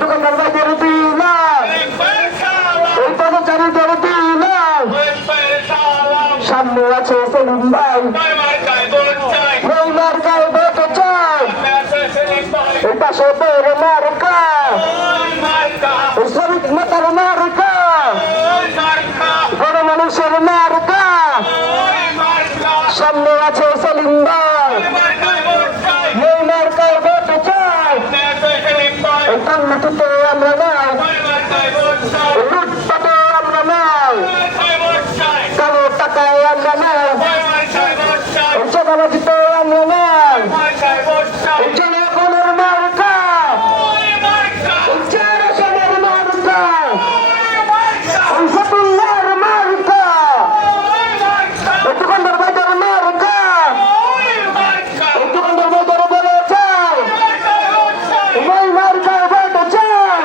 দোকানদার ভাইদের দিলাম, এই পদচারীদের দিলাম, সামনে আছে সেলিম ভাই, ওই মার্কায় ভোট চাই, এই পাশে বড় মার্কা, ওই শ্রমিক নেতার মার্কা, বড় মানুষের মার্কা, সামনে আছে সেলিম ভাই, এই মার্কায় ভোট চাই, এই কান্নাটিতে আমরা নাই, লুটপাটে আমরা নাই, কালো টাকায় আমরা নাই, চাঁদাবাজিতে আমরা নাই, জনগণের মার্কা, জনগণের মার্কা, ফতুল্লার মার্কা, দোকানদার ভাইদের মার্কা, দোকানদার ভাইদের বলে চাই, ওই মার্কায় ভোট চাই,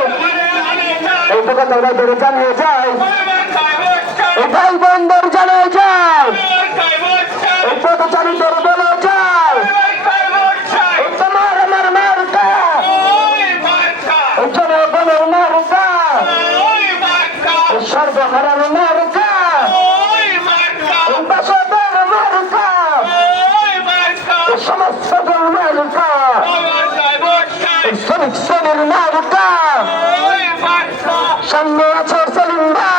এই দোকানদার ভাইদের জানিয়ে যায়, এই ভাই বোনদের জানিয়ে যায়, এই পদচারীদের বলে যায়, এই তোমার আমার মার্কা, এই জনগণের মার্কা, এই সর্বহারার মার্কা।